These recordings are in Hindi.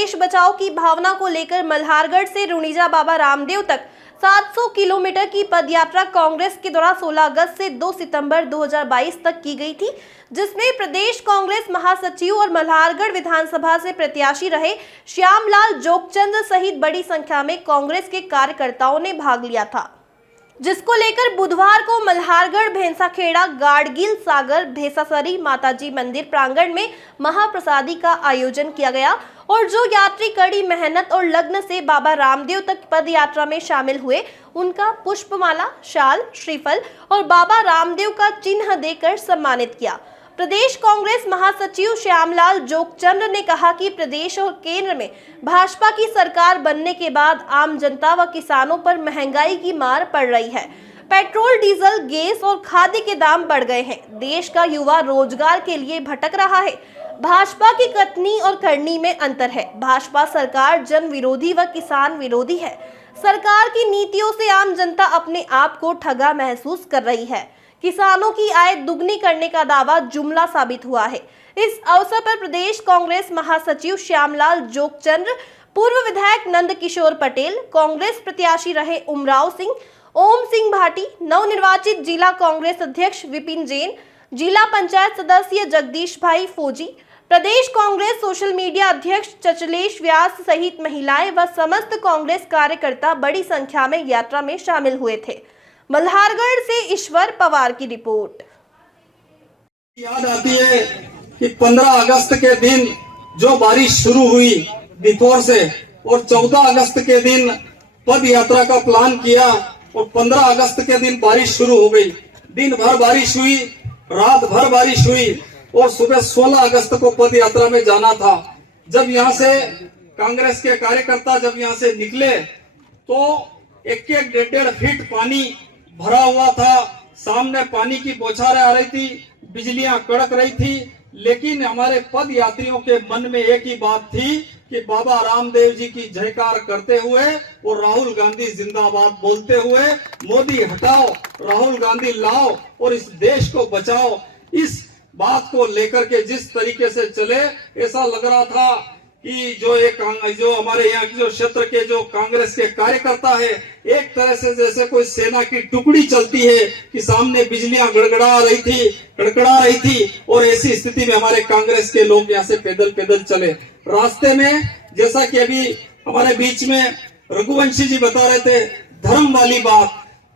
देश बचाओ की भावना को लेकर मल्हारगढ़ से रुणीजा बाबा रामदेव तक 700 किलोमीटर की पदयात्रा कांग्रेस के द्वारा 16 अगस्त से 2 सितंबर 2022 तक की गई थी, जिसमें प्रदेश कांग्रेस महासचिव और मल्हारगढ़ विधानसभा से प्रत्याशी रहे श्यामलाल जोगचंद सहित बड़ी संख्या में कांग्रेस के कार्यकर्ताओं ने भाग लिया था, जिसको लेकर बुधवार को मल्हारगढ़, भेंसाखेड़ा, गाड़गिल, सागर, भेसासरी माताजी मंदिर प्रांगण में महाप्रसादी का आयोजन किया गया और जो यात्री कड़ी मेहनत और लग्न से बाबा रामदेव तक पद यात्रा में शामिल हुए, उनका पुष्पमाला, शाल, श्रीफल और बाबा रामदेव का चिन्ह देकर सम्मानित किया। प्रदेश कांग्रेस महासचिव श्यामलाल जोगचंद ने कहा कि प्रदेश और केंद्र में भाजपा की सरकार बनने के बाद आम जनता व किसानों पर महंगाई की मार पड़ रही है। पेट्रोल, डीजल, गैस और खाद्य के दाम बढ़ गए हैं। देश का युवा रोजगार के लिए भटक रहा है। भाजपा की कथनी और करनी में अंतर है। भाजपा सरकार जन विरोधी व किसान विरोधी है। सरकार की नीतियों से आम जनता अपने आप को ठगा महसूस कर रही है। किसानों की आय दुगनी करने का दावा जुमला साबित हुआ है। इस अवसर पर प्रदेश कांग्रेस महासचिव श्यामलाल जोगचंद, पूर्व विधायक नंद किशोर पटेल, कांग्रेस प्रत्याशी रहे उमराव सिंह, ओम सिंह भाटी, नवनिर्वाचित जिला कांग्रेस अध्यक्ष विपिन जैन, जिला पंचायत सदस्य जगदीश भाई फौजी, प्रदेश कांग्रेस सोशल मीडिया अध्यक्ष चचलेश व्यास सहित महिलाएं व समस्त कांग्रेस कार्यकर्ता बड़ी संख्या में यात्रा में शामिल हुए थे। मल्हारगढ़ से ईश्वर पवार की रिपोर्ट। याद आती है कि 15 अगस्त के दिन जो बारिश शुरू हुई बिफोर से और 14 अगस्त के दिन पद यात्रा का प्लान किया और 15 अगस्त के दिन बारिश शुरू हो गई। दिन भर बारिश हुई, रात भर बारिश हुई और सुबह 16 अगस्त को पद यात्रा में जाना था। जब यहाँ से कांग्रेस के कार्यकर्ता जब यहाँ से निकले तो 1-1, 1.5 फीट पानी भरा हुआ था। सामने पानी की बौछारें आ रही थी, बिजलियां कड़क रही थी, लेकिन हमारे पद यात्रियों के मन में एक ही बात थी कि बाबा रामदेव जी की जयकार करते हुए और राहुल गांधी जिंदाबाद बोलते हुए मोदी हटाओ, राहुल गांधी लाओ और इस देश को बचाओ। इस बात को लेकर के जिस तरीके से चले, ऐसा लग रहा था कि जो हमारे यहाँ जो क्षेत्र के जो कांग्रेस के कार्यकर्ता है, एक तरह से जैसे कोई सेना की टुकड़ी चलती है कि सामने बिजलियां गड़गड़ा रही थी और ऐसी स्थिति में हमारे कांग्रेस के लोग यहाँ से पैदल चले। रास्ते में जैसा कि अभी हमारे बीच में रघुवंशी जी बता रहे थे धर्म वाली बात,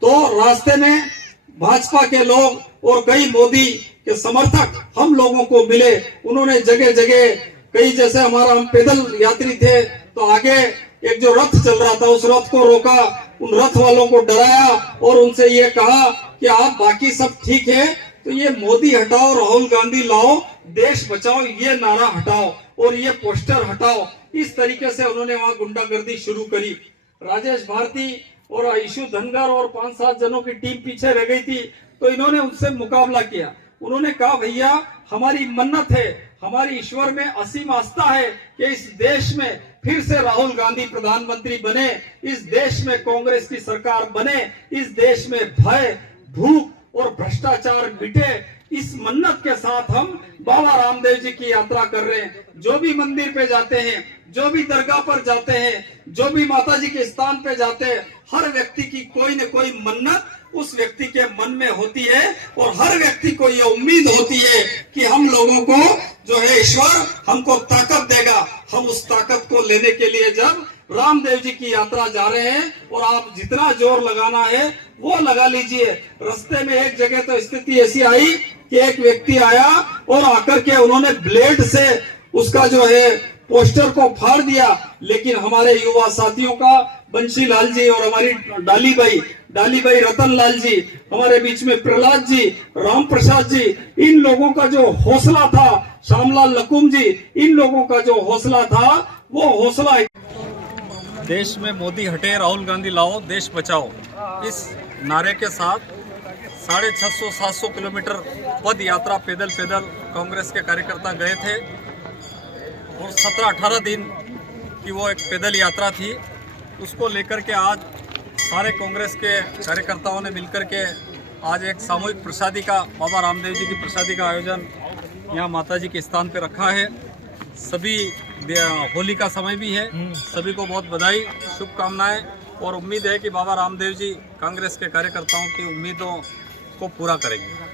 तो रास्ते में भाजपा के लोग और कई मोदी के समर्थक हम लोगों को मिले। उन्होंने जगह जगह कई, जैसे हम पैदल यात्री थे तो आगे एक जो रथ चल रहा था उस रथ को रोका, उन रथ वालों को डराया और उनसे ये कहा कि आप बाकी सब ठीक है तो ये मोदी हटाओ, राहुल गांधी लाओ, देश बचाओ, ये नारा हटाओ और ये पोस्टर हटाओ। इस तरीके से उन्होंने वहां गुंडागर्दी शुरू करी। राजेश भारती और इशू धनगर और 5-7 जनों की टीम पीछे रह गई थी, तो इन्होंने उनसे मुकाबला किया। उन्होंने कहा भैया हमारी मन्नत है, हमारी ईश्वर में असीम आस्था है कि इस देश में फिर से राहुल गांधी प्रधानमंत्री बने, इस देश में कांग्रेस की सरकार बने, इस देश में भय, भूख और भ्रष्टाचार मिटे। इस मन्नत के साथ हम बाबा रामदेव जी की यात्रा कर रहे हैं। जो भी मंदिर पे जाते हैं, जो भी दरगाह पर जाते हैं, जो भी माता जी के स्थान पे जाते हैं, हर व्यक्ति की कोई न कोई मन्नत उस व्यक्ति के मन में होती है और हर व्यक्ति को ये उम्मीद होती है कि हम लोगों को जो है ईश्वर हमको ताकत देगा। हम उस ताकत को लेने के लिए जब रामदेव जी की यात्रा जा रहे हैं और आप जितना जोर लगाना है वो लगा लीजिए। रास्ते में एक जगह तो स्थिति ऐसी आई कि एक व्यक्ति आया और आकर के उन्होंने ब्लेड से उसका जो है पोस्टर को फाड़ दिया, लेकिन हमारे युवा साथियों का बंशी लाल जी और हमारी डाली भाई रतन लाल जी, हमारे बीच में प्रहलाद जी, राम प्रसाद जी, इन लोगों का जो हौसला था, श्यामलाल लकुम जी, इन लोगों का जो हौसला था वो हौसला। देश में मोदी हटे, राहुल गांधी लाओ, देश बचाओ, इस नारे के साथ 650-700 किलोमीटर पद यात्रा पैदल कांग्रेस के कार्यकर्ता गए थे और 17-18 दिन की वो एक पैदल यात्रा थी। उसको लेकर के आज सारे कांग्रेस के कार्यकर्ताओं ने मिलकर के आज एक सामूहिक प्रसादी का, बाबा रामदेव जी की प्रसादी का आयोजन यहाँ माता जी के स्थान पे रखा है। सभी होली का समय भी है, सभी को बहुत बधाई, शुभकामनाएं और उम्मीद है कि बाबा रामदेव जी कांग्रेस के कार्यकर्ताओं की उम्मीदों को पूरा करेंगे।